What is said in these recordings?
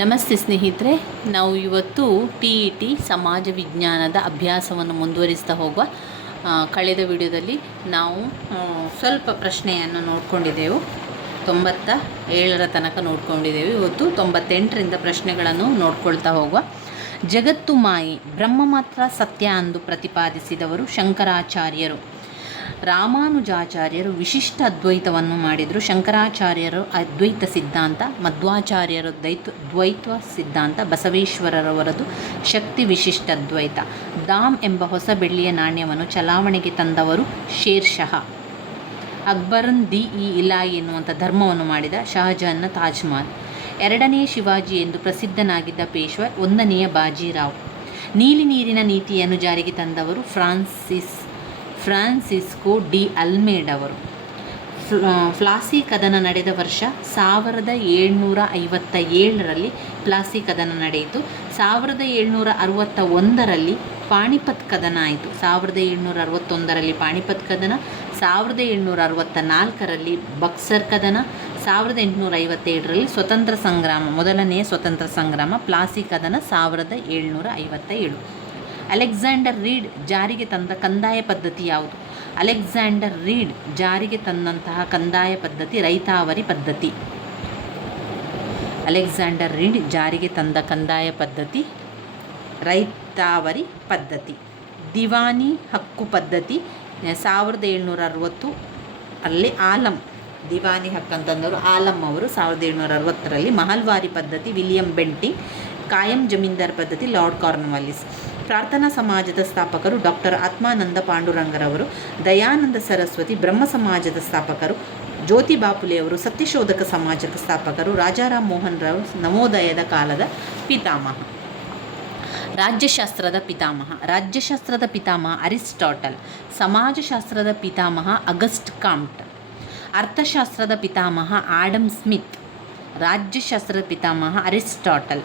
ನಮಸ್ತೆ ಸ್ನೇಹಿತರೆ, ನಾವು ಇವತ್ತು TET ಸಮಾಜ ವಿಜ್ಞಾನದ ಅಭ್ಯಾಸವನ್ನು ಮುಂದುವರಿಸ್ತಾ ಹೋಗುವ. ಕಳೆದ ವಿಡಿಯೋದಲ್ಲಿ ನಾವು ಸ್ವಲ್ಪ ಪ್ರಶ್ನೆಯನ್ನು ನೋಡ್ಕೊಂಡಿದ್ದೆವು. 97ರ ತನಕ ನೋಡ್ಕೊಂಡಿದ್ದೇವೆ. ಇವತ್ತು 98ರಿಂದ ಪ್ರಶ್ನೆಗಳನ್ನು ನೋಡ್ಕೊಳ್ತಾ ಹೋಗುವ. ಜಗತ್ತು ಮಾಯೆ, ಬ್ರಹ್ಮ ಮಾತ್ರ ಸತ್ಯ ಎಂದು ಪ್ರತಿಪಾದಿಸಿದವರು ಶಂಕರಾಚಾರ್ಯರು. ರಾಮಾನುಜಾಚಾರ್ಯರು ವಿಶಿಷ್ಟ ಅದ್ವೈತವನ್ನು ಮಾಡಿದರು. ಶಂಕರಾಚಾರ್ಯರು ಅದ್ವೈತ ಸಿದ್ಧಾಂತ, ಮಧ್ವಾಚಾರ್ಯರು ದ್ವೈತ ಸಿದ್ಧಾಂತ, ಬಸವೇಶ್ವರರವರದು ಶಕ್ತಿ ವಿಶಿಷ್ಟ ಅದ್ವೈತ. ದಾಮ್ ಎಂಬ ಹೊಸ ಬೆಳ್ಳಿಯ ನಾಣ್ಯವನ್ನು ಚಲಾವಣೆಗೆ ತಂದವರು ಶೇರ್ ಶಹ. ಅಕ್ಬರನ್ ಇಲಾಯಿ ಎನ್ನುವಂಥ ಧರ್ಮವನ್ನು ಮಾಡಿದ ಶಹಜಹಾನ್ನ ತಾಜ್ಮಹಲ್. ಎರಡನೇ ಶಿವಾಜಿ ಎಂದು ಪ್ರಸಿದ್ಧನಾಗಿದ್ದ ಪೇಶ್ವ 1ನೆಯ ಬಾಜಿರಾವ್. ನೀಲಿ ನೀರಿನ ನೀತಿಯನ್ನು ಜಾರಿಗೆ ತಂದವರು ಫ್ರಾನ್ಸಿಸ್ಕೋ ಡಿ ಅಲ್ಮೇಡವರು. ಪ್ಲಾಸಿ ಕದನ ನಡೆದ ವರ್ಷ 1757ರಲ್ಲಿ ಪ್ಲಾಸಿ ಕದನ ನಡೆಯಿತು. 1761ರಲ್ಲಿ ಪಾಣಿಪತ್ ಕದನ ಆಯಿತು. 1761ರಲ್ಲಿ ಪಾಣಿಪತ್ ಕದನ, 1764ರಲ್ಲಿ ಬಕ್ಸರ್ ಕದನ, 1857ರಲ್ಲಿ ಸ್ವತಂತ್ರ ಸಂಗ್ರಾಮ, ಮೊದಲನೆಯ ಸ್ವತಂತ್ರ ಸಂಗ್ರಾಮ, ಪ್ಲಾಸಿ ಕದನ 1757. ಅಲೆಕ್ಸಾಂಡರ್ ರೀಡ್ ಜಾರಿಗೆ ತಂದ ಕಂದಾಯ ಪದ್ಧತಿ ಯಾವುದು? ಅಲೆಕ್ಸಾಂಡರ್ ರೀಡ್ ಜಾರಿಗೆ ತಂದಂತಹ ಕಂದಾಯ ಪದ್ಧತಿ ರೈತಾವರಿ ಪದ್ಧತಿ. ಅಲೆಕ್ಸಾಂಡರ್ ರೀಡ್ ಜಾರಿಗೆ ತಂದ ಕಂದಾಯ ಪದ್ಧತಿ ರೈತಾವರಿ ಪದ್ಧತಿ. ದಿವಾನಿ ಹಕ್ಕು ಪದ್ಧತಿ 1760 ಅಲ್ಲಿ ಆಲಂ ದಿವಾನಿ ಹಕ್ಕು ಅಂತಂದವರು ಆಲಂ ಅವರು 1760ರಲ್ಲಿ. ಮಹಲ್ವಾರಿ ಪದ್ಧತಿ ವಿಲಿಯಂ ಬೆಂಟಿಂಗ್. ಕಾಯಂ ಜಮೀನ್ದಾರ್ ಪದ್ಧತಿ ಲಾರ್ಡ್ ಕಾರ್ನ್ವಾಲಿಸ್. ಪ್ರಾರ್ಥನಾ ಸಮಾಜದ ಸ್ಥಾಪಕರು ಡಾಕ್ಟರ್ ಆತ್ಮಾನಂದ ಪಾಂಡುರಂಗರವರು. ದಯಾನಂದ ಸರಸ್ವತಿ ಬ್ರಹ್ಮ ಸಮಾಜದ ಸ್ಥಾಪಕರು. ಜ್ಯೋತಿ ಬಾಪುಲೆಯವರು ಸತ್ಯಶೋಧಕ ಸಮಾಜದ ಸ್ಥಾಪಕರು. ರಾಜಾರಾಮ್ ಮೋಹನ್ ರಾವ್ ನವೋದಯದ ಕಾಲದ ಪಿತಾಮಹ. ರಾಜ್ಯಶಾಸ್ತ್ರದ ಪಿತಾಮಹ ಅರಿಸ್ಟಾಟಲ್. ಸಮಾಜಶಾಸ್ತ್ರದ ಪಿತಾಮಹ ಅಗಸ್ಟ್ ಕಾಮ್ಟ್. ಅರ್ಥಶಾಸ್ತ್ರದ ಪಿತಾಮಹ ಆಡಮ್ ಸ್ಮಿತ್. ರಾಜ್ಯಶಾಸ್ತ್ರದ ಪಿತಾಮಹ ಅರಿಸ್ಟಾಟಲ್.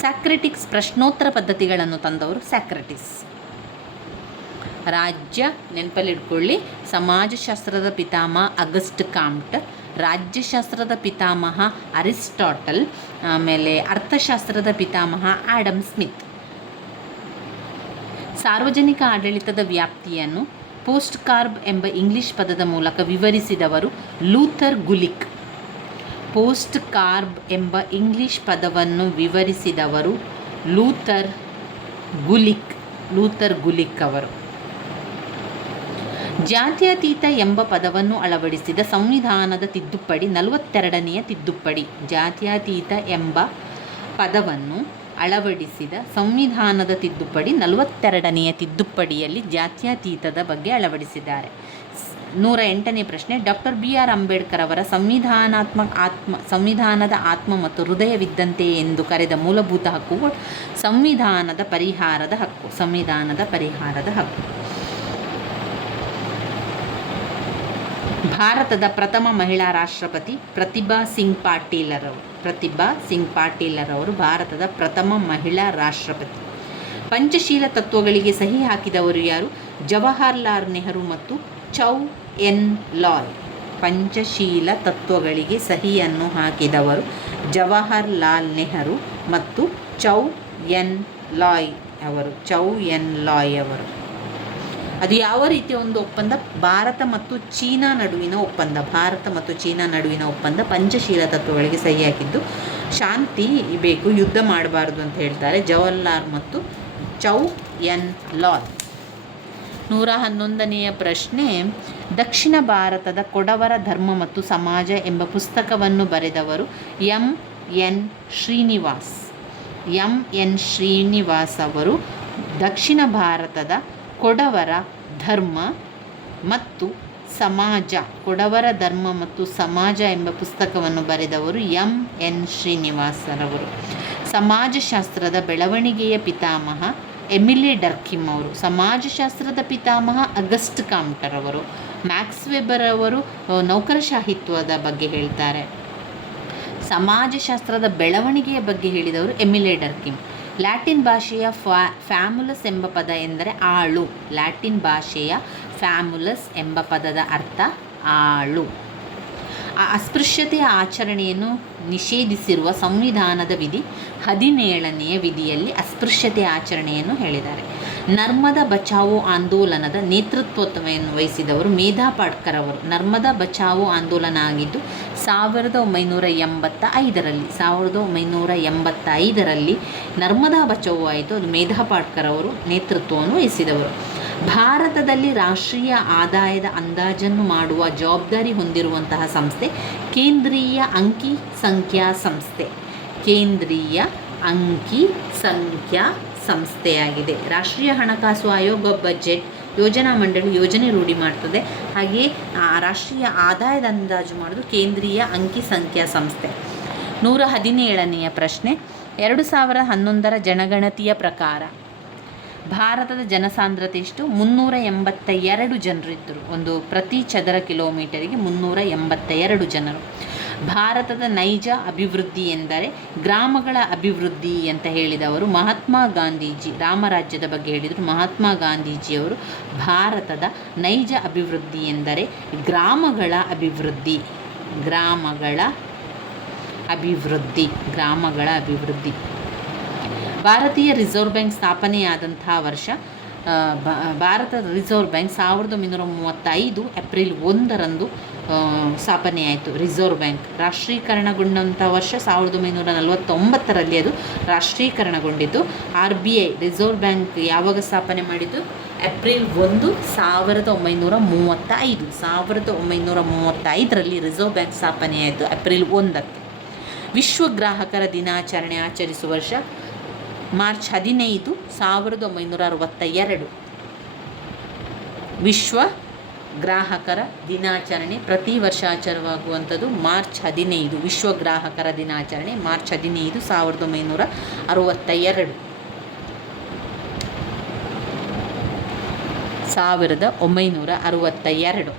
ಸಾಕ್ರೆಟಿಕ್ಸ್ ಪ್ರಶ್ನೋತ್ತರ ಪದ್ಧತಿಗಳನ್ನು ತಂದವರು ಸಾಕ್ರೆಟಿಸ್. ರಾಜ್ಯ ನೆನಪಲ್ಲಿಟ್ಕೊಳ್ಳಿ. ಸಮಾಜಶಾಸ್ತ್ರದ ಪಿತಾಮಹ ಅಗಸ್ಟ್ ಕಾಮ್ಟ್, ರಾಜ್ಯಶಾಸ್ತ್ರದ ಪಿತಾಮಹ ಅರಿಸ್ಟಾಟಲ್, ಆಮೇಲೆ ಅರ್ಥಶಾಸ್ತ್ರದ ಪಿತಾಮಹ ಆಡಮ್ ಸ್ಮಿತ್. ಸಾರ್ವಜನಿಕ ಆಡಳಿತದ ವ್ಯಾಪ್ತಿಯನ್ನು ಪೋಸ್ಟ್ ಕಾರ್ಬ್ ಎಂಬ ಇಂಗ್ಲಿಷ್ ಪದದ ಮೂಲಕ ವಿವರಿಸಿದವರು ಲೂಥರ್ ಗುಲಿಕ್. ಪೋಸ್ಟ್ ಕಾರ್ಬ್ ಎಂಬ ಇಂಗ್ಲಿಷ್ ಪದವನ್ನು ವಿವರಿಸಿದವರು ಲೂಥರ್ ಗುಲಿಕ್ ಅವರು. ಜಾತ್ಯತೀತ ಎಂಬ ಪದವನ್ನು ಅಳವಡಿಸಿದ ಸಂವಿಧಾನದ ತಿದ್ದುಪಡಿ 42ನೆಯ ತಿದ್ದುಪಡಿ. ಜಾತ್ಯತೀತ ಎಂಬ ಪದವನ್ನು ಅಳವಡಿಸಿದ ಸಂವಿಧಾನದ ತಿದ್ದುಪಡಿ 42ನೆಯ ತಿದ್ದುಪಡಿಯಲ್ಲಿ ಜಾತ್ಯತೀತದ ಬಗ್ಗೆ ಅಳವಡಿಸಿದ್ದಾರೆ. 108ನೇ ಪ್ರಶ್ನೆ. ಡಾಕ್ಟರ್ BR ಅಂಬೇಡ್ಕರ್ ಅವರ ಸಂವಿಧಾನದ ಆತ್ಮ ಮತ್ತು ಹೃದಯವಿದ್ದಂತೆ ಎಂದು ಕರೆದ ಮೂಲಭೂತ ಹಕ್ಕುಗಳು ಸಂವಿಧಾನದ ಪರಿಹಾರದ ಹಕ್ಕು. ಭಾರತದ ಪ್ರಥಮ ಮಹಿಳಾ ರಾಷ್ಟ್ರಪತಿ ಪ್ರತಿಭಾ ಸಿಂಗ್ ಪಾಟೀಲರ್ ಅವರು ಭಾರತದ ಪ್ರಥಮ ಮಹಿಳಾ ರಾಷ್ಟ್ರಪತಿ. ಪಂಚಶೀಲ ತತ್ವಗಳಿಗೆ ಸಹಿ ಹಾಕಿದವರು ಯಾರು? ಜವಾಹರ್ಲಾಲ್ ನೆಹರು ಮತ್ತು ಚೌ ಎನ್ ಲಾಯ್. ಪಂಚಶೀಲ ತತ್ವಗಳಿಗೆ ಸಹಿಯನ್ನು ಹಾಕಿದವರು ಜವಾಹರ್ಲಾಲ್ ನೆಹರು ಮತ್ತು ಚೌ ಎನ್ ಲಾಯ್ ಅವರು. ಅದು ಯಾವ ರೀತಿಯ ಒಂದು ಒಪ್ಪಂದ? ಭಾರತ ಮತ್ತು ಚೀನಾ ನಡುವಿನ ಒಪ್ಪಂದ. ಪಂಚಶೀಲ ತತ್ವಗಳಿಗೆ ಸಹಿ ಹಾಕಿದ್ದು. ಶಾಂತಿ ಬೇಕು, ಯುದ್ಧ ಮಾಡಬಾರ್ದು ಅಂತ ಹೇಳ್ತಾರೆ ಜವಾಹರ್ಲಾಲ್ ಮತ್ತು ಚೌ ಎನ್ ಲಾಯ್. 111ನೆಯ ಪ್ರಶ್ನೆ. ದಕ್ಷಿಣ ಭಾರತದ ಕೊಡವರ ಧರ್ಮ ಮತ್ತು ಸಮಾಜ ಎಂಬ ಪುಸ್ತಕವನ್ನು ಬರೆದವರು ಎಂ.ಎನ್. ಶ್ರೀನಿವಾಸ್ ಅವರು. ದಕ್ಷಿಣ ಭಾರತದ ಕೊಡವರ ಧರ್ಮ ಮತ್ತು ಸಮಾಜ ಎಂಬ ಪುಸ್ತಕವನ್ನು ಬರೆದವರು ಎಂ.ಎನ್. ಶ್ರೀನಿವಾಸರವರು. ಸಮಾಜಶಾಸ್ತ್ರದ ಬೆಳವಣಿಗೆಯ ಪಿತಾಮಹ ಎಮಿಲಿ ಡರ್ಕಿಮ್ ಅವರು. ಸಮಾಜಶಾಸ್ತ್ರದ ಪಿತಾಮಹ ಅಗಸ್ಟ್ ಕಾಮ್ಟರ್ ಅವರು. ಮ್ಯಾಕ್ಸ್ ವೆಬರ್ ಅವರು ನೌಕರಶಾಹಿತ್ವದ ಬಗ್ಗೆ ಹೇಳ್ತಾರೆ. ಸಮಾಜಶಾಸ್ತ್ರದ ಬೆಳವಣಿಗೆಯ ಬಗ್ಗೆ ಹೇಳಿದವರು ಎಮಿಲಿ ಡರ್ಕಿಮ್. ಲ್ಯಾಟಿನ್ ಭಾಷೆಯ ಫ್ಯಾಮುಲಸ್ ಎಂಬ ಪದ ಎಂದರೆ ಆಳು. ಲ್ಯಾಟಿನ್ ಭಾಷೆಯ ಫ್ಯಾಮುಲಸ್ ಎಂಬ ಪದದ ಅರ್ಥ ಆಳು. ಅಸ್ಪೃಶ್ಯತೆಯ ಆಚರಣೆಯನ್ನು ನಿಷೇಧಿಸಿರುವ ಸಂವಿಧಾನದ ವಿಧಿ 17ನೆಯ ವಿಧಿಯಲ್ಲಿ ಅಸ್ಪೃಶ್ಯತೆಯ ಆಚರಣೆಯನ್ನು ಹೇಳಿದ್ದಾರೆ. ನರ್ಮದಾ ಬಚಾವೋ ಆಂದೋಲನದ ನೇತೃತ್ವವನ್ನು ವಹಿಸಿದವರು ಮೇಧಾ ಪಾಟ್ಕರ್ ಅವರು. ನರ್ಮದಾ ಬಚಾವೋ ಆಂದೋಲನ ಆಗಿದ್ದು 1985ರಲ್ಲಿ ನರ್ಮದಾ ಬಚಾವೋ ಆಯಿತು. ಅದು ಮೇಧಾ ಪಾಟ್ಕರ್ ಅವರು ನೇತೃತ್ವವನ್ನು ವಹಿಸಿದವರು. ಭಾರತದಲ್ಲಿ ರಾಷ್ಟ್ರೀಯ ಆದಾಯದ ಅಂದಾಜನ್ನು ಮಾಡುವ ಜವಾಬ್ದಾರಿ ಹೊಂದಿರುವಂತಹ ಸಂಸ್ಥೆ ಕೇಂದ್ರೀಯ ಅಂಕಿ ಸಂಖ್ಯಾ ಸಂಸ್ಥೆ. ಕೇಂದ್ರೀಯ ಅಂಕಿ ಸಂಖ್ಯಾ ಸಂಸ್ಥೆಯಾಗಿದೆ. ರಾಷ್ಟ್ರೀಯ ಹಣಕಾಸು ಆಯೋಗ ಬಜೆಟ್ ಯೋಜನಾ ಮಂಡಳಿ ಯೋಜನೆ ರೂಢಿ ಮಾಡ್ತದೆ. ಹಾಗೆಯೇ ರಾಷ್ಟ್ರೀಯ ಆದಾಯದ ಅಂದಾಜು ಮಾಡೋದು ಕೇಂದ್ರೀಯ ಅಂಕಿ ಸಂಖ್ಯಾ ಸಂಸ್ಥೆ. 117ನೆಯ ಪ್ರಶ್ನೆ, 2011ರ ಜನಗಣತಿಯ ಪ್ರಕಾರ ಭಾರತದ ಜನಸಾಂದ್ರತೆ ಎಷ್ಟು? 382 ಜನರಿದ್ದರು. ಒಂದು ಪ್ರತಿ ಚದರ ಕಿಲೋಮೀಟರಿಗೆ 382 ಜನರು. ಭಾರತದ ನೈಜ ಅಭಿವೃದ್ಧಿ ಎಂದರೆ ಗ್ರಾಮಗಳ ಅಭಿವೃದ್ಧಿ ಅಂತ ಹೇಳಿದವರು ಮಹಾತ್ಮ ಗಾಂಧೀಜಿ. ರಾಮರಾಜ್ಯದ ಬಗ್ಗೆ ಹೇಳಿದರು ಮಹಾತ್ಮ ಗಾಂಧೀಜಿಯವರು. ಭಾರತದ ನೈಜ ಅಭಿವೃದ್ಧಿ ಎಂದರೆ ಗ್ರಾಮಗಳ ಅಭಿವೃದ್ಧಿ. ಗ್ರಾಮಗಳ ಅಭಿವೃದ್ಧಿ. ಭಾರತೀಯ ರಿಸರ್ವ್ ಬ್ಯಾಂಕ್ ಸ್ಥಾಪನೆಯಾದಂತಹ ವರ್ಷ, ಭಾರತದ ರಿಸರ್ವ್ ಬ್ಯಾಂಕ್ 1935 ಏಪ್ರಿಲ್ 1ರಂದು ಸ್ಥಾಪನೆಯಾಯಿತು. ರಿಸರ್ವ್ ಬ್ಯಾಂಕ್ ರಾಷ್ಟ್ರೀಕರಣಗೊಂಡಂಥ ವರ್ಷ 1949ರಲ್ಲಿ ಅದು ರಾಷ್ಟ್ರೀಕರಣಗೊಂಡಿತು. RBI ರಿಸರ್ವ್ ಬ್ಯಾಂಕ್ ಯಾವಾಗ ಸ್ಥಾಪನೆ ಮಾಡಿತು? ಏಪ್ರಿಲ್ 1, 1935. 1935ರಲ್ಲಿ ರಿಸರ್ವ್ ಬ್ಯಾಂಕ್ ಸ್ಥಾಪನೆಯಾಯಿತು ಏಪ್ರಿಲ್ 1ಕ್ಕೆ. ವಿಶ್ವ ಗ್ರಾಹಕರ ದಿನಾಚರಣೆ ಆಚರಿಸುವ ವರ್ಷ ಮಾರ್ಚ್ 15, 1962. ವಿಶ್ವ ಗ್ರಾಹಕರ ದಿನಾಚರಣೆ ಪ್ರತಿ ವರ್ಷ ಆಚರಣೆಯಾಗುವಂಥದ್ದು ಮಾರ್ಚ್ 15. ವಿಶ್ವ ಗ್ರಾಹಕರ ದಿನಾಚರಣೆ ಮಾರ್ಚ್ 15, 1962. 1962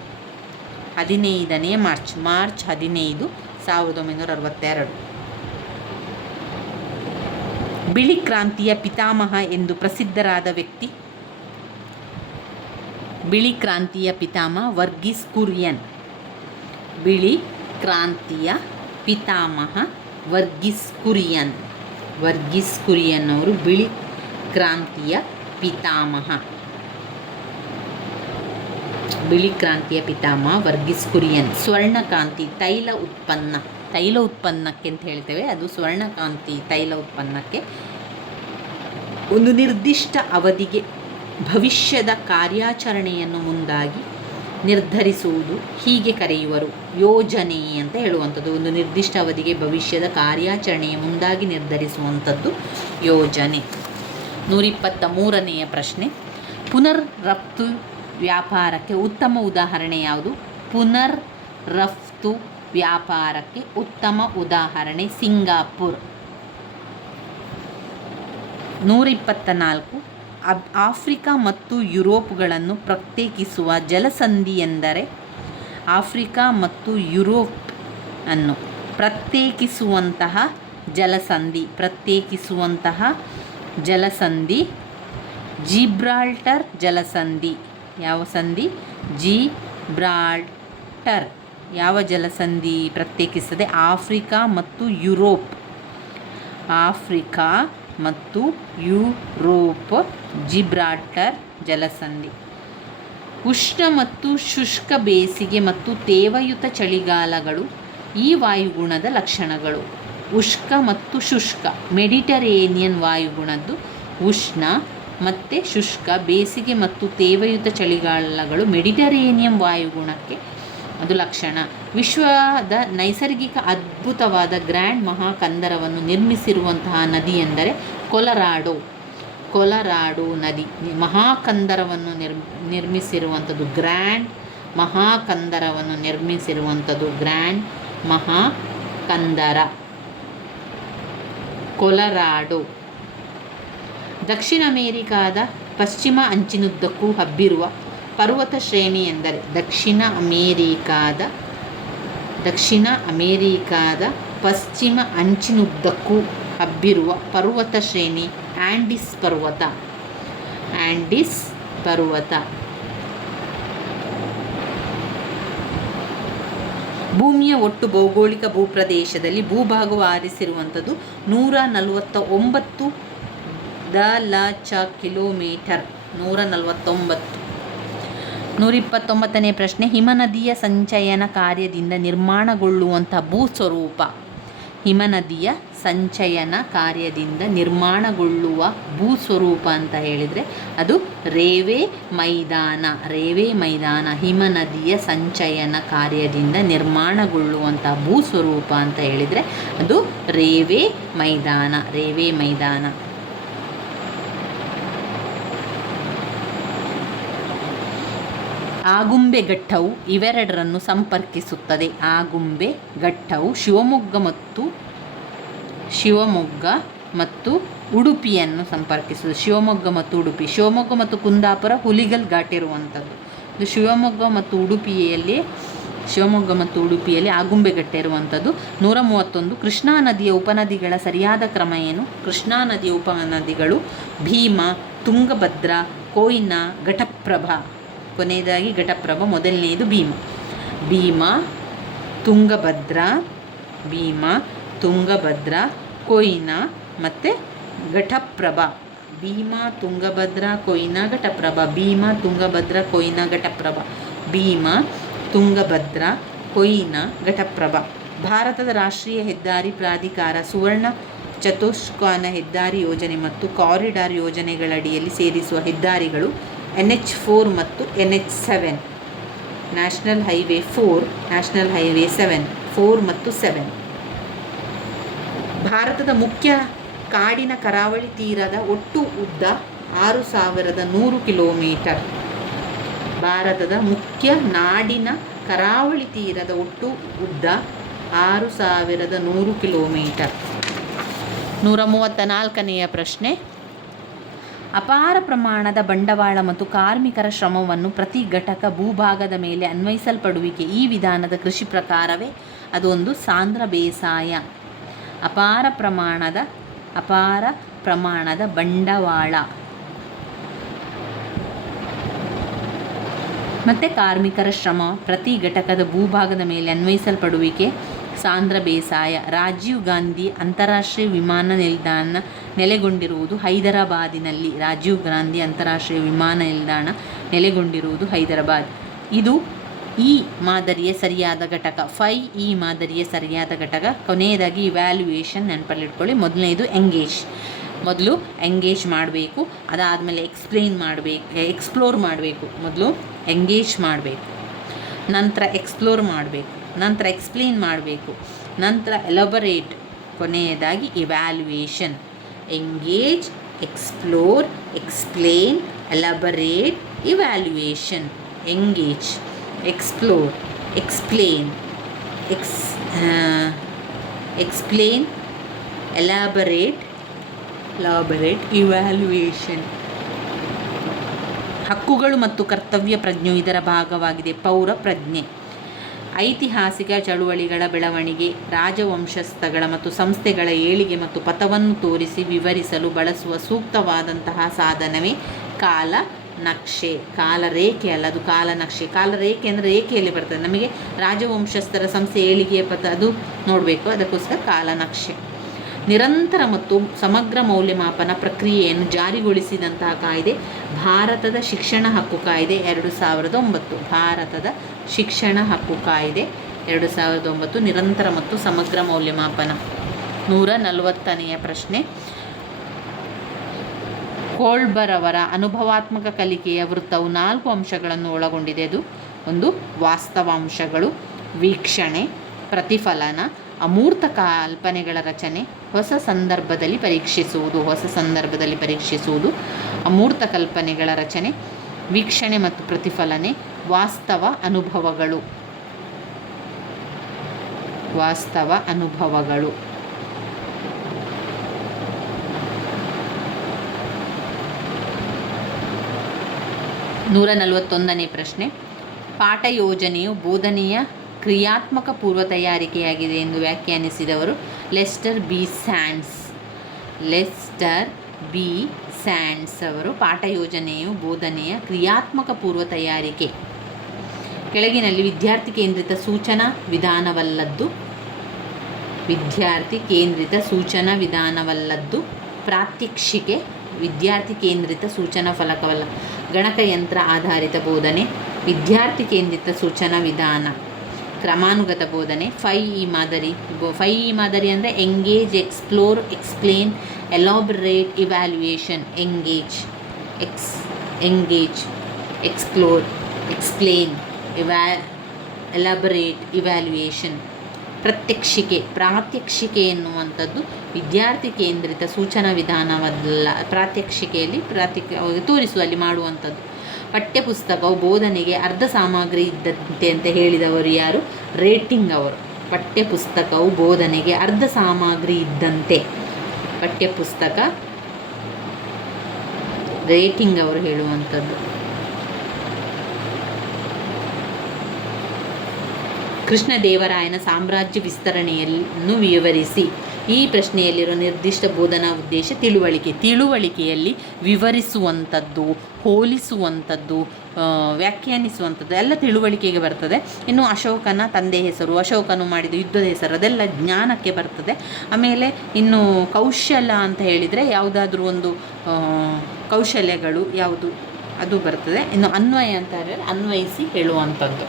15ನೇ ಮಾರ್ಚ್ 15, 1962. ಬಿಳಿ ಕ್ರಾಂತಿಯ ಪಿತಾಮಹ ಎಂದು ಪ್ರಸಿದ್ಧರಾದ ವ್ಯಕ್ತಿ? ಬಿಳಿ ಕ್ರಾಂತಿಯ ಪಿತಾಮಹ ವರ್ಗೀಸ್ ಕುರಿಯನ್. ಬಿಳಿ ಕ್ರಾಂತಿಯ ಪಿತಾಮಹ ವರ್ಗೀಸ್ ಕುರಿಯನ್. ಅವರು ಬಿಳಿ ಕ್ರಾಂತಿಯ ಪಿತಾಮಹ. ಬಿಳಿ ಕ್ರಾಂತಿಯ ಪಿತಾಮಹ ವರ್ಗೀಸ್ ಕುರಿಯನ್. ಸ್ವರ್ಣಕಾಂತಿ ತೈಲ ಉತ್ಪನ್ನಕ್ಕೆ ಅಂತ ಹೇಳ್ತೇವೆ, ಅದು ಸ್ವರ್ಣಕಾಂತಿ ತೈಲ ಉತ್ಪನ್ನಕ್ಕೆ ಒಂದು ನಿರ್ದಿಷ್ಟ ಅವಧಿಗೆ ಭವಿಷ್ಯದ ಕಾರ್ಯಾಚರಣೆಯನ್ನು ಮುಂದಾಗಿ ನಿರ್ಧರಿಸುವುದು ಹೀಗೆ ಕರೆಯುವರು. ಯೋಜನೆ ಅಂತ ಹೇಳುವಂಥದ್ದು. ಒಂದು ನಿರ್ದಿಷ್ಟ ಅವಧಿಗೆ ಭವಿಷ್ಯದ ಕಾರ್ಯಾಚರಣೆಯ ಮುಂದಾಗಿ ನಿರ್ಧರಿಸುವಂಥದ್ದು ಯೋಜನೆ. 123ನೆಯ ಪ್ರಶ್ನೆ, ಪುನರ್ ರಫ್ತು ವ್ಯಾಪಾರಕ್ಕೆ ಉತ್ತಮ ಉದಾಹರಣೆ ಯಾವುದು? ಪುನರ್ ರಫ್ತು ವ್ಯಾಪಾರಕ್ಕೆ ಉತ್ತಮ ಉದಾಹರಣೆ ಸಿಂಗಾಪುರ್. 124, ಆಫ್ರಿಕಾ ಮತ್ತು ಯುರೋಪ್ಗಳನ್ನು ಪ್ರತ್ಯೇಕಿಸುವ ಜಲಸಂಧಿ ಎಂದರೆ? ಆಫ್ರಿಕಾ ಮತ್ತು ಯುರೋಪ್ ಅನ್ನು ಪ್ರತ್ಯೇಕಿಸುವಂತಹ ಜಲಸಂಧಿ ಜಿಬ್ರಾಲ್ಟರ್ ಜಲಸಂಧಿ. ಯಾವ ಸಂಧಿ? ಜಿಬ್ರಾಲ್ಟರ್. ಯಾವ ಜಲಸಂಧಿ ಪ್ರತ್ಯೇಕಿಸ್ತದೆ? ಆಫ್ರಿಕಾ ಮತ್ತು ಯುರೋಪ್. ಜಿಬ್ರಾಲ್ಟರ್ ಜಲಸಂಧಿ. ಉಷ್ಣ ಮತ್ತು ಶುಷ್ಕ ಬೇಸಿಗೆ ಮತ್ತು ತೇವಯುತ ಚಳಿಗಾಲಗಳು ಈ ವಾಯುಗುಣದ ಲಕ್ಷಣಗಳು. ಉಷ್ಣ ಮತ್ತು ಶುಷ್ಕ ಮೆಡಿಟರೇನಿಯನ್ ವಾಯುಗುಣದ್ದು ಉಷ್ಣ ಮತ್ತು ಶುಷ್ಕ, ಬೇಸಿಗೆ ಮತ್ತು ತೇವಯುತ ಚಳಿಗಾಲಗಳು ಮೆಡಿಟರೇನಿಯನ್ ವಾಯುಗುಣಕ್ಕೆ ಅದು ಲಕ್ಷಣ. ವಿಶ್ವದ ನೈಸರ್ಗಿಕ ಅದ್ಭುತವಾದ ಗ್ರ್ಯಾಂಡ್ ಮಹಾಕಂದರವನ್ನು ನಿರ್ಮಿಸಿರುವಂತಹ ನದಿ ಎಂದರೆ ಕೊಲರಾಡೋ ನದಿ. ಮಹಾಕಂದರವನ್ನು ನಿರ್ಮಿಸಿರುವಂಥದ್ದು ಗ್ರ್ಯಾಂಡ್ ಮಹಾಕಂದರ ಕೊಲರಾಡೋ. ದಕ್ಷಿಣ ಅಮೆರಿಕಾದ ಪಶ್ಚಿಮ ಅಂಚಿನುದ್ದಕ್ಕೂ ಹಬ್ಬಿರುವ ಪರ್ವತ ಶ್ರೇಣಿ ಎಂದರೆ? ದಕ್ಷಿಣ ಅಮೆರಿಕಾದ ಪಶ್ಚಿಮ ಅಂಚಿನುದ್ದಕ್ಕೂ ಹಬ್ಬಿರುವ ಪರ್ವತ ಶ್ರೇಣಿ ಆಂಡೀಸ್ ಪರ್ವತ. ಭೂಮಿಯ ಒಟ್ಟು ಭೌಗೋಳಿಕ ಭೂಪ್ರದೇಶದಲ್ಲಿ ಭೂಭಾಗವು ಆರಿಸಿರುವಂಥದ್ದು 149 ದಶಲಕ್ಷ ಕಿಲೋಮೀಟರ್. 149. 129ನೇ ಪ್ರಶ್ನೆ, ಹಿಮನದಿಯ ಸಂಚಯನ ಕಾರ್ಯದಿಂದ ನಿರ್ಮಾಣಗೊಳ್ಳುವಂಥ ಭೂಸ್ವರೂಪ. ಹಿಮನದಿಯ ಸಂಚಯನ ಕಾರ್ಯದಿಂದ ನಿರ್ಮಾಣಗೊಳ್ಳುವ ಭೂಸ್ವರೂಪ ಅಂತ ಹೇಳಿದರೆ ಅದು ರೇವೆ ಮೈದಾನ. ರೇವೆ ಮೈದಾನ ಹಿಮನದಿಯ ಸಂಚಯನ ಕಾರ್ಯದಿಂದ ನಿರ್ಮಾಣಗೊಳ್ಳುವಂಥ ಭೂಸ್ವರೂಪ ಅಂತ ಹೇಳಿದರೆ ಅದು ರೇವೆ ಮೈದಾನ. ರೇವೆ ಮೈದಾನ. ಆಗುಂಬೆ ಘಟ್ಟವು ಇವೆರಡರನ್ನು ಸಂಪರ್ಕಿಸುತ್ತದೆ. ಆಗುಂಬೆ ಘಟ್ಟವು ಶಿವಮೊಗ್ಗ ಮತ್ತು ಉಡುಪಿಯನ್ನು ಸಂಪರ್ಕಿಸುತ್ತದೆ. ಶಿವಮೊಗ್ಗ ಮತ್ತು ಉಡುಪಿ. ಶಿವಮೊಗ್ಗ ಮತ್ತು ಕುಂದಾಪುರ ಹುಲಿಗಲ್ ಘಾಟ್ ಇರುವಂಥದ್ದು. ಇದು ಶಿವಮೊಗ್ಗ ಮತ್ತು ಉಡುಪಿಯಲ್ಲಿ ಆಗುಂಬೆ ಘಟ್ಟ ಇರುವಂಥದ್ದು. 131 ಕೃಷ್ಣಾ ನದಿಯ ಉಪನದಿಗಳ ಸರಿಯಾದ ಕ್ರಮ ಏನು? ಕೃಷ್ಣಾ ನದಿಯ ಉಪನದಿಗಳು ಭೀಮಾ, ತುಂಗಭದ್ರಾ, ಕೊಯ್ನಾ, ಘಟಪ್ರಭಾ. ಕೊನೆಯದಾಗಿ ಘಟಪ್ರಭಾ, ಮೊದಲನೆಯದು ಭೀಮಾ, ತುಂಗಭದ್ರಾ, ಕೊಯ್ನಾ ಮತ್ತು ಘಟಪ್ರಭಾ. ಭೀಮಾ, ತುಂಗಭದ್ರಾ, ಕೊಯ್ನಾ, ಘಟಪ್ರಭಾ. ಭೀಮಾ, ತುಂಗಭದ್ರಾ, ಕೊಯ್ನಾ, ಘಟಪ್ರಭಾ. ಭೀಮಾ, ತುಂಗಭದ್ರಾ, ಕೊಯ್ನಾ, ಘಟಪ್ರಭಾ. ಭಾರತದ ರಾಷ್ಟ್ರೀಯ ಹೆದ್ದಾರಿ ಪ್ರಾಧಿಕಾರ ಸುವರ್ಣ ಚತುಷ್ಕೋನ ಹೆದ್ದಾರಿ ಯೋಜನೆ ಮತ್ತು ಕಾರಿಡಾರ್ ಯೋಜನೆಗಳಡಿಯಲ್ಲಿ ಸೇರಿಸುವ ಹೆದ್ದಾರಿಗಳು NH4 ಮತ್ತು NH7. National highway 4, national highway 7, 4 ಮತ್ತು 7. ಭಾರತದ ಮುಖ್ಯ ಕಾಡಿನ ಕರಾವಳಿ ತೀರದ ಒಟ್ಟು ಉದ್ದ 6100 ಕಿಲೋಮೀಟರ್. ಭಾರತದ ಮುಖ್ಯ ನಾಡಿನ ಕರಾವಳಿ ತೀರದ ಒಟ್ಟು ಉದ್ದ 6100 ಕಿಲೋಮೀಟರ್. 134ನೆಯ ಪ್ರಶ್ನೆ, ಅಪಾರ ಪ್ರಮಾಣದ ಬಂಡವಾಳ ಮತ್ತು ಕಾರ್ಮಿಕರ ಶ್ರಮವನ್ನು ಪ್ರತಿ ಘಟಕ ಭೂಭಾಗದ ಮೇಲೆ ಅನ್ವಯಿಸಲ್ಪಡುವಿಕೆ ಈ ವಿಧಾನದ ಕೃಷಿ ಪ್ರಕಾರವೇ? ಅದು ಒಂದು ಸಾಂದ್ರ ಬೇಸಾಯ. ಅಪಾರ ಪ್ರಮಾಣದ ಬಂಡವಾಳ ಮತ್ತು ಕಾರ್ಮಿಕರ ಶ್ರಮ ಪ್ರತಿ ಘಟಕದ ಭೂಭಾಗದ ಮೇಲೆ ಅನ್ವಯಿಸಲ್ಪಡುವಿಕೆ ಸಾಂದ್ರ ಬೇಸಾಯ. ರಾಜೀವ್ ಗಾಂಧಿ ಅಂತಾರಾಷ್ಟ್ರೀಯ ವಿಮಾನ ನಿಲ್ದಾಣ ನೆಲೆಗೊಂಡಿರುವುದು ಹೈದರಾಬಾದಿನಲ್ಲಿ. ರಾಜೀವ್ ಗಾಂಧಿ ಅಂತಾರಾಷ್ಟ್ರೀಯ ವಿಮಾನ ನಿಲ್ದಾಣ ನೆಲೆಗೊಂಡಿರುವುದು ಹೈದರಾಬಾದ್. ಇದು ಈ ಮಾದರಿಯ ಸರಿಯಾದ ಘಟಕ. 5E ಮಾದರಿಯ ಸರಿಯಾದ ಘಟಕ. ಕೊನೆಯದಾಗಿ ಇವ್ಯಾಲ್ಯೂಯೇಷನ್ ನೆನಪಲ್ಲಿಟ್ಕೊಳ್ಳಿ. ಮೊದಲನೇದು ಮೊದಲು ಎಂಗೇಜ್ ಮಾಡಬೇಕು, ಅದಾದಮೇಲೆ ಎಕ್ಸ್ಪ್ಲೋರ್ ಮಾಡಬೇಕು. ಮೊದಲು ಎಂಗೇಜ್ ಮಾಡಬೇಕು, ನಂತರ ಎಕ್ಸ್ಪ್ಲೋರ್ ಮಾಡಬೇಕು, ನಂತರ ಎಕ್ಸ್ಪ್ಲೇನ್ ಮಾಡಬೇಕು, ನಂತರ ಎಲಾಬರೇಟ್, ಕೊನೆಯದಾಗಿ evaluation. Engage, explore, explain, elaborate, evaluation. Engage, explore, explain, elaborate, evaluation. ಹಕ್ಕುಗಳು ಮತ್ತು ಕರ್ತವ್ಯ ಪ್ರಜ್ಞೆಯು ಇದರ ಭಾಗವಾಗಿದೆ. ಪೌರ ಪ್ರಜ್ಞೆ ಐತಿಹಾಸಿಕ ಚಳುವಳಿಗಳ ಬೆಳವಣಿಗೆ, ರಾಜವಂಶಸ್ಥಗಳ ಮತ್ತು ಸಂಸ್ಥೆಗಳ ಏಳಿಗೆ ಮತ್ತು ಪಥವನ್ನು ತೋರಿಸಿ ವಿವರಿಸಲು ಬಳಸುವ ಸೂಕ್ತವಾದಂತಹ ಸಾಧನವೇ ಕಾಲನಕ್ಷೆ. ಕಾಲರೇಖೆ ಅಲ್ಲ, ಅದು ಕಾಲನಕ್ಷೆ. ಕಾಲರೇಖೆ ಅಂದರೆ ರೇಖೆಯಲ್ಲಿ ಬರ್ತದೆ. ನಮಗೆ ರಾಜವಂಶಸ್ಥರ ಸಂಸ್ಥೆ ಏಳಿಗೆಯ ಪಥ ಅದು ನೋಡಬೇಕು, ಅದಕ್ಕೋಸ್ಕರ ಕಾಲನಕ್ಷೆ. ನಿರಂತರ ಮತ್ತು ಸಮಗ್ರ ಮೌಲ್ಯಮಾಪನ ಪ್ರಕ್ರಿಯೆಯನ್ನು ಜಾರಿಗೊಳಿಸಿದಂತಹ ಕಾಯ್ದೆ ಭಾರತದ ಶಿಕ್ಷಣ ಹಕ್ಕು ಕಾಯ್ದೆ 2009. ಭಾರತದ ಶಿಕ್ಷಣ ಹಕ್ಕು ಕಾಯ್ದೆ 2009. ನಿರಂತರ ಮತ್ತು ಸಮಗ್ರ ಮೌಲ್ಯಮಾಪನ. 140ನೆಯ ಪ್ರಶ್ನೆ, ಕೋಲ್ಬರ್ ಅವರ ಅನುಭವಾತ್ಮಕ ಕಲಿಕೆಯ ವೃತ್ತವು 4 ಅಂಶಗಳನ್ನು ಒಳಗೊಂಡಿದೆ. ಅದು ಒಂದು ವಾಸ್ತವಾಂಶಗಳು, ವೀಕ್ಷಣೆ, ಪ್ರತಿಫಲನ, ಅಮೂರ್ತ ಕಲ್ಪನೆಗಳ ರಚನೆ, ಹೊಸ ಸಂದರ್ಭದಲ್ಲಿ ಪರೀಕ್ಷಿಸುವುದು. ಅಮೂರ್ತ ಕಲ್ಪನೆಗಳ ರಚನೆ, ವೀಕ್ಷಣೆ ಮತ್ತು ಪ್ರತಿಫಲನೆ, ವಾಸ್ತವ ಅನುಭವಗಳು. 141ನೇ ಪ್ರಶ್ನೆ, ಪಾಠ ಯೋಜನೆಯು ಬೋಧನೆಯ ಕ್ರಿಯಾತ್ಮಕ ಪೂರ್ವ ತಯಾರಿಕೆಯಾಗಿದೆ ಎಂದು ವ್ಯಾಖ್ಯಾನಿಸಿದವರು ಲೆಸ್ಟರ್ ಬಿ ಸ್ಯಾಂಡ್ಸ್ ಅವರು. ಪಾಠ ಯೋಜನೆಯು ಬೋಧನೆಯ ಕ್ರಿಯಾತ್ಮಕ ಪೂರ್ವ ತಯಾರಿಕೆ ಕೆಳಗಿನಲ್ಲಿ ವಿದ್ಯಾರ್ಥಿ ಕೇಂದ್ರಿತ ಸೂಚನಾ ವಿಧಾನವಲ್ಲದ್ದು ಪ್ರಾತ್ಯಕ್ಷಿಕೆ ವಿದ್ಯಾರ್ಥಿ ಕೇಂದ್ರಿತ ಸೂಚನಾ ಫಲಕವಲ್ಲ. ಗಣಕಯಂತ್ರ ಆಧಾರಿತ ಬೋಧನೆ ವಿದ್ಯಾರ್ಥಿ ಕೇಂದ್ರಿತ ಸೂಚನಾ ವಿಧಾನ. ಕ್ರಮಾನುಗತ ಬೋಧನೆ 5E ಮಾದರಿ. 5E ಮಾದರಿ ಅಂದರೆ engage, explore, explain, elaborate, evaluation. Engage, explore, explain, elaborate, evaluation. ಪ್ರಾತ್ಯಕ್ಷಿಕೆ ಎನ್ನುವಂಥದ್ದು ವಿದ್ಯಾರ್ಥಿ ಕೇಂದ್ರಿತ ಸೂಚನಾ ವಿಧಾನವಲ್ಲ. ಪ್ರಾತ್ಯಕ್ಷಿಕೆಯಲ್ಲಿ ತೋರಿಸುವಲ್ಲಿ ಮಾಡುವಂಥದ್ದು. ಪಠ್ಯಪುಸ್ತಕವು ಬೋಧನೆಗೆ ಅರ್ಧ ಸಾಮಗ್ರಿ ಇದ್ದಂತೆ ಅಂತ ಹೇಳಿದವರು ಯಾರು? ರೇಟಿಂಗ್ ಅವರು. ಪಠ್ಯಪುಸ್ತಕವು ಬೋಧನೆಗೆ ಅರ್ಧ ಸಾಮಗ್ರಿ ಇದ್ದಂತೆ. ಪಠ್ಯಪುಸ್ತಕ ರೇಟಿಂಗ್ ಅವರು ಹೇಳುವಂಥದ್ದು. ಕೃಷ್ಣದೇವರಾಯನ ಸಾಮ್ರಾಜ್ಯ ವಿಸ್ತರಣೆಯನ್ನು ವಿವರಿಸಿ. ಈ ಪ್ರಶ್ನೆಯಲ್ಲಿರುವ ನಿರ್ದಿಷ್ಟ ಬೋಧನಾ ಉದ್ದೇಶ ತಿಳುವಳಿಕೆಯಲ್ಲಿ ವಿವರಿಸುವಂಥದ್ದು, ಹೋಲಿಸುವಂಥದ್ದು, ವ್ಯಾಖ್ಯಾನಿಸುವಂಥದ್ದು ಎಲ್ಲ ತಿಳುವಳಿಕೆಗೆ ಬರ್ತದೆ. ಇನ್ನು ಅಶೋಕನ ತಂದೆ ಹೆಸರು, ಅಶೋಕನು ಮಾಡಿದ ಯುದ್ಧದ ಹೆಸರು, ಅದೆಲ್ಲ ಜ್ಞಾನಕ್ಕೆ ಬರ್ತದೆ. ಆಮೇಲೆ ಇನ್ನು ಕೌಶಲ್ಯ ಅಂತ ಹೇಳಿದರೆ ಯಾವುದಾದ್ರೂ ಒಂದು ಕೌಶಲ್ಯಗಳು ಯಾವುದು ಅದು ಬರ್ತದೆ. ಇನ್ನು ಅನ್ವಯ ಅಂತ ಹೇಳಿದರೆ ಅನ್ವಯಿಸಿ ಹೇಳುವಂಥದ್ದು.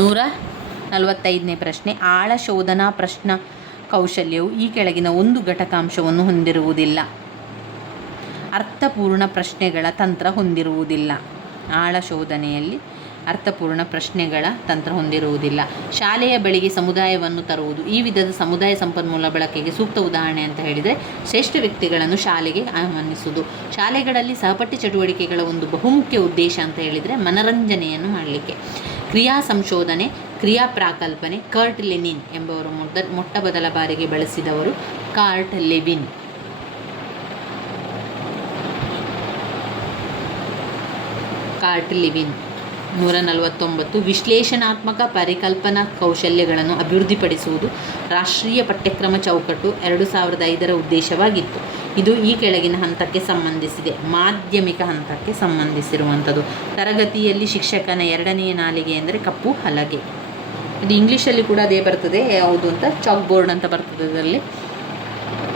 145ನೇ ಪ್ರಶ್ನೆ. ಆಳ ಶೋಧನಾ ಪ್ರಶ್ನ ಕೌಶಲ್ಯವು ಈ ಕೆಳಗಿನ ಒಂದು ಘಟಕಾಂಶವನ್ನು ಹೊಂದಿರುವುದಿಲ್ಲ. ಅರ್ಥಪೂರ್ಣ ಪ್ರಶ್ನೆಗಳ ತಂತ್ರ ಹೊಂದಿರುವುದಿಲ್ಲ. ಆಳ ಶೋಧನೆಯಲ್ಲಿ ಅರ್ಥಪೂರ್ಣ ಪ್ರಶ್ನೆಗಳ ತಂತ್ರ ಹೊಂದಿರುವುದಿಲ್ಲ. ಶಾಲೆಯ ಬಳಿಗೆ ಸಮುದಾಯವನ್ನು ತರುವುದು. ಈ ವಿಧದ ಸಮುದಾಯ ಸಂಪನ್ಮೂಲ ಬಳಕೆಗೆ ಸೂಕ್ತ ಉದಾಹರಣೆ ಅಂತ ಹೇಳಿದರೆ ಶ್ರೇಷ್ಠ ವ್ಯಕ್ತಿಗಳನ್ನು ಶಾಲೆಗೆ ಆಹ್ವಾನಿಸುವುದು. ಶಾಲೆಗಳಲ್ಲಿ ಸಹಪಠ್ಯ ಚಟುವಟಿಕೆಗಳ ಒಂದು ಬಹುಮುಖ್ಯ ಉದ್ದೇಶ ಅಂತ ಹೇಳಿದರೆ ಮನರಂಜನೆಯನ್ನು ಮಾಡಲಿಕ್ಕೆ. ಕ್ರಿಯಾ ಸಂಶೋಧನೆ, ಕ್ರಿಯಾ ಪ್ರಾಕಲ್ಪನೆ. ಕರ್ಟ್ ಲೆನಿನ್ ಎಂಬವರು ಮೊಟ್ಟ ಮೊದಲ ಬಾರಿಗೆ ಬಳಸಿದವರು ಕಾರ್ಟ್ ಲೆವಿನ್. Kurt Lewin. 149. ವಿಶ್ಲೇಷಣಾತ್ಮಕ ಪರಿಕಲ್ಪನಾ ಕೌಶಲ್ಯಗಳನ್ನು ಅಭಿವೃದ್ಧಿಪಡಿಸುವುದು ರಾಷ್ಟ್ರೀಯ ಪಠ್ಯಕ್ರಮ ಚೌಕಟ್ಟು 2005ರ ಉದ್ದೇಶವಾಗಿತ್ತು. ಇದು ಈ ಕೆಳಗಿನ ಹಂತಕ್ಕೆ ಸಂಬಂಧಿಸಿದೆ. ಮಾಧ್ಯಮಿಕ ಹಂತಕ್ಕೆ ಸಂಬಂಧಿಸಿರುವಂಥದ್ದು. ತರಗತಿಯಲ್ಲಿ ಶಿಕ್ಷಕನ ಎರಡನೆಯ ನಾಲಿಗೆ ಎಂದರೆ ಕಪ್ಪು ಹಲಗೆ. ಇದು ಇಂಗ್ಲೀಷಲ್ಲಿ ಕೂಡ ಅದೇ ಬರ್ತದೆ. ಯಾವುದು ಅಂತ ಚಾಕ್ ಬೋರ್ಡ್ ಅಂತ ಬರ್ತದೆ. ಅದರಲ್ಲಿ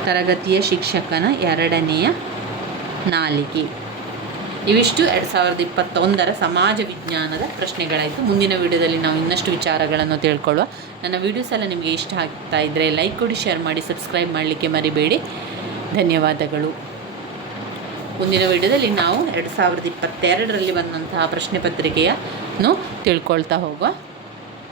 ತರಗತಿಯ ಶಿಕ್ಷಕನ ಎರಡನೆಯ ನಾಲಿಗೆ. ಇವಿಷ್ಟು 2021ರ ಸಮಾಜ ವಿಜ್ಞಾನದ ಪ್ರಶ್ನೆಗಳಾಯಿತು. ಮುಂದಿನ ವಿಡಿಯೋದಲ್ಲಿ ನಾವು ಇನ್ನಷ್ಟು ವಿಚಾರಗಳನ್ನು ತಿಳ್ಕೊಳ್ಳುವ. ನನ್ನ ವೀಡಿಯೋಸ್ ಎಲ್ಲ ನಿಮಗೆ ಇಷ್ಟ ಆಗ್ತಾ ಇದ್ದರೆ ಲೈಕ್ ಕೊಡಿ, ಶೇರ್ ಮಾಡಿ, ಸಬ್ಸ್ಕ್ರೈಬ್ ಮಾಡಲಿಕ್ಕೆ ಮರಿಬೇಡಿ. ಧನ್ಯವಾದಗಳು. ಮುಂದಿನ ವಿಡಿಯೋದಲ್ಲಿ ನಾವು 2022ರಲ್ಲಿ ಬಂದಂತಹ ಪ್ರಶ್ನೆ ಪತ್ರಿಕೆಯನ್ನು ತಿಳ್ಕೊಳ್ತಾ ಹೋಗುವ.